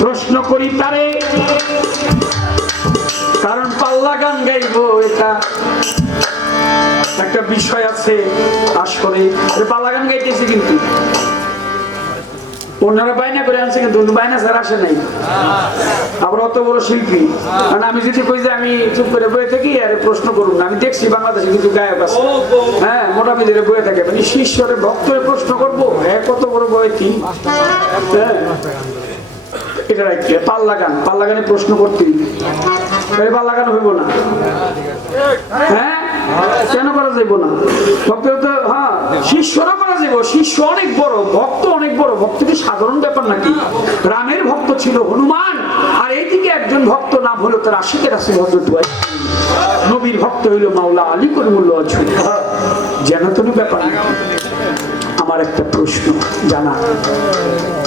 প্রশ্ন করি তারে। কারণ পাল্লা গান গাইব এটা। একটা বিষয় আছে আসলে পাল্লা গান গাইতেছি কিন্তু। ওনারা বায়না করে আনছে কিন্তু বায়না স্যার আসে নাই। আবার অত বড় শিল্পী। মানে আমি যদি কই যে আমি চুপ করে বয়ে থাকি, আরে প্রশ্ন করুন। আমি দেখছি বাংলাদেশে কিন্তু গায়ক আছে। হ্যাঁ মোটামুটি বয়ে থাকে। মানে শিষ্যরে ভক্তরে প্রশ্ন করব হ্যাঁ কত বড় বয়তি হ্যাঁ। এটা রাখি পাল্লা গান পাল্লা গানে প্রশ্ন করতে হইব না। হ্যাঁ? কেন করা যাইব না? তো হ্যাঁ শিষ্যরা করা যাইব। শিষ্য অনেক বড়, ভক্ত অনেক বড়। কি সাধারণ ব্যাপার নাকি? রামের ভক্ত ছিল হনুমান। আর এইদিকে একজন ভক্ত নাম হলো তার আশিকের আছে ভদ্র নবীর ভক্ত হইল মাওলা আলী করিমুল্লাহ যেন তেন ব্যাপার। নাকি আমার একটা প্রশ্ন জানা।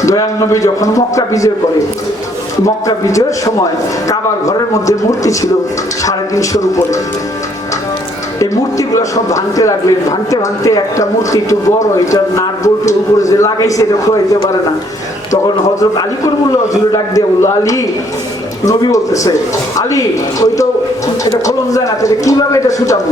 দয়াল নবী যখন মক্কা বিজয় করে, মক্কা বিজয়ের সময় কাবার ঘরের মধ্যে মূর্তি ছিল সাড়ে তিনশোর উপরে। এই মূর্তিগুলো সব ভাঙতে লাগলেন। ভাঙতে ভাঙতে একটা মূর্তি একটু বড় নাট বল্টুর উপরে যে লাগাইছে, এটা পারে না। তখন হজরত আলী করে বলল, হজুরে ডাক দিয়ে বলল, আলী, নবী বলতেছে, আলী, ওই তো এটা খোলন যায় না কীভাবে এটা ছুটাবো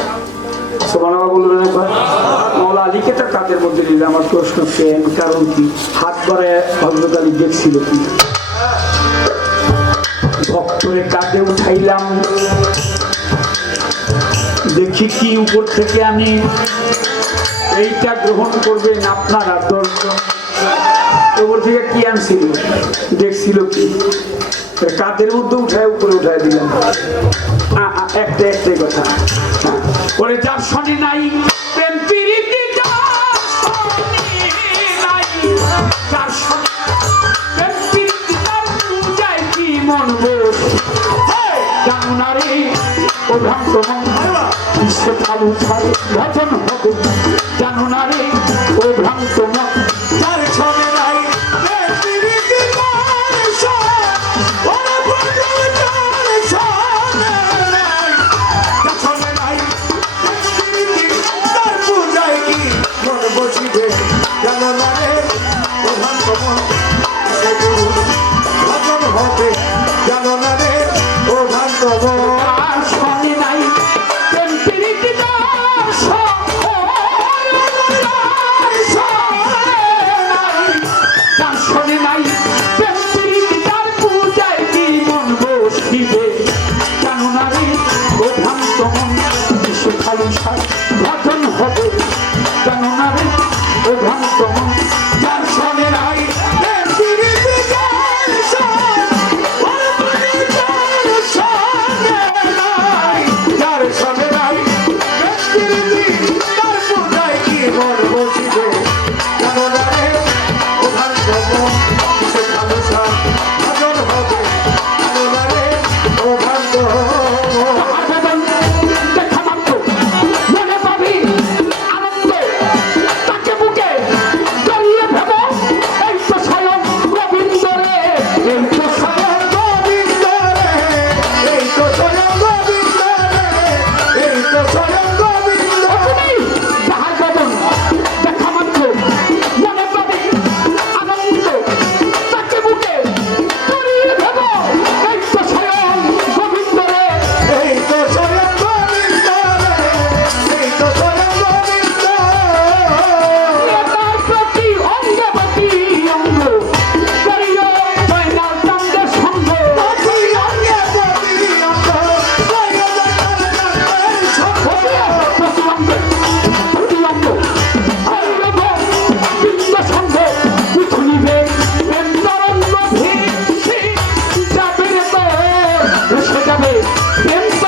কাঁধের মধ্যে আমার কারণ কি? হাত আলী দেখছিল কি? উঠাইলাম। দেখি কি উপর থেকে আমি এইটা গ্রহণ করবেন আপনারা দর্শন উপর থেকে কি আনছিল? দেখছিল কি? কাঁধের মধ্যে উঠায়, উপরে উঠায় দিলাম। একটা, একটাই কথা। ওরে যার শনি নাই প্রেম প্রীতি নাই, যার শনি- তার মন ও ও ভ্রান্ত মন, যার শনি তার শনি নাই, তার পূজায় কি মন বসিবে? কেননা রে, খালি ভজন হবে।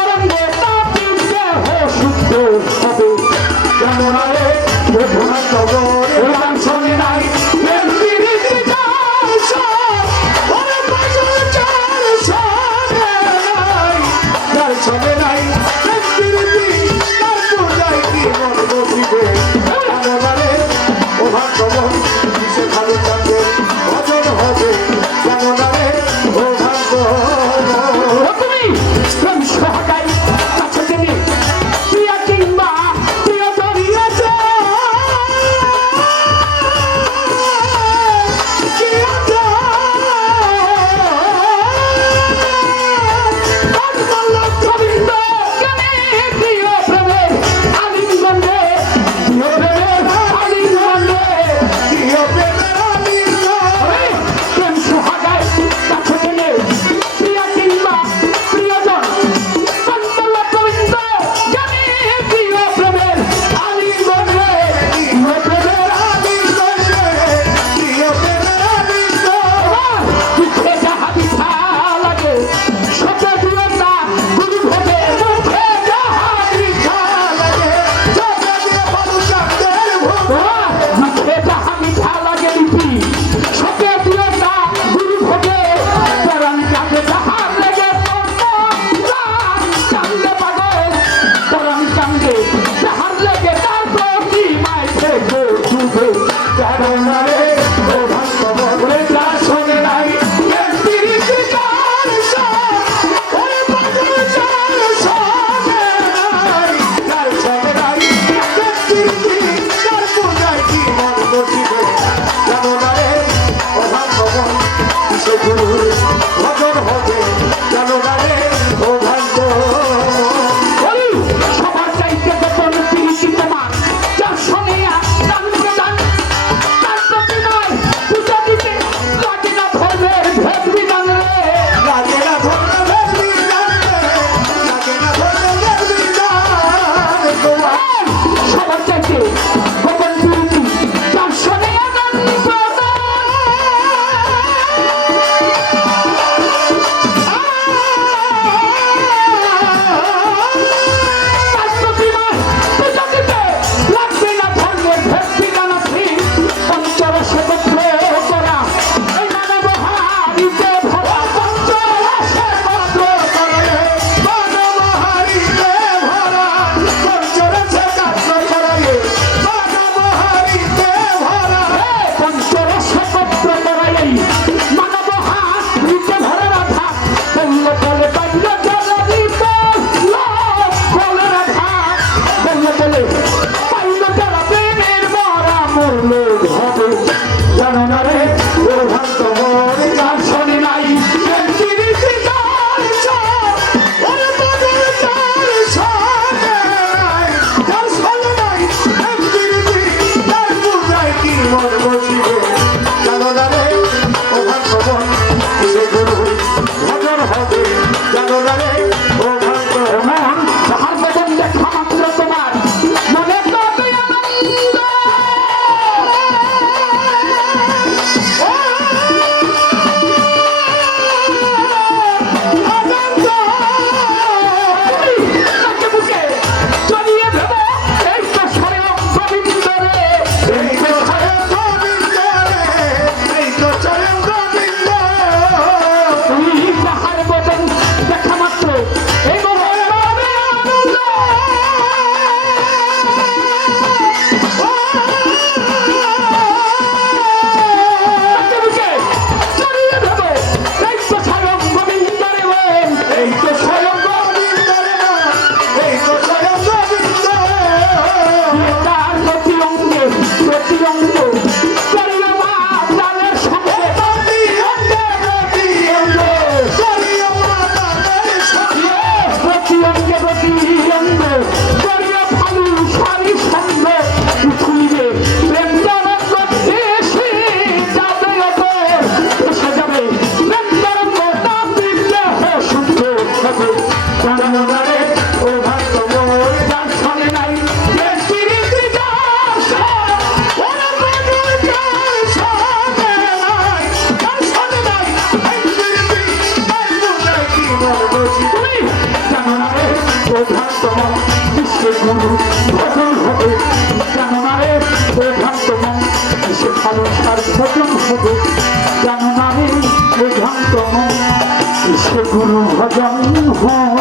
হবে কেমন আরে ভোনা সগুরু কারণ সার্থজন শুধু জানো নামে বোঝান্ত মনে সে গুরু ভজন হয়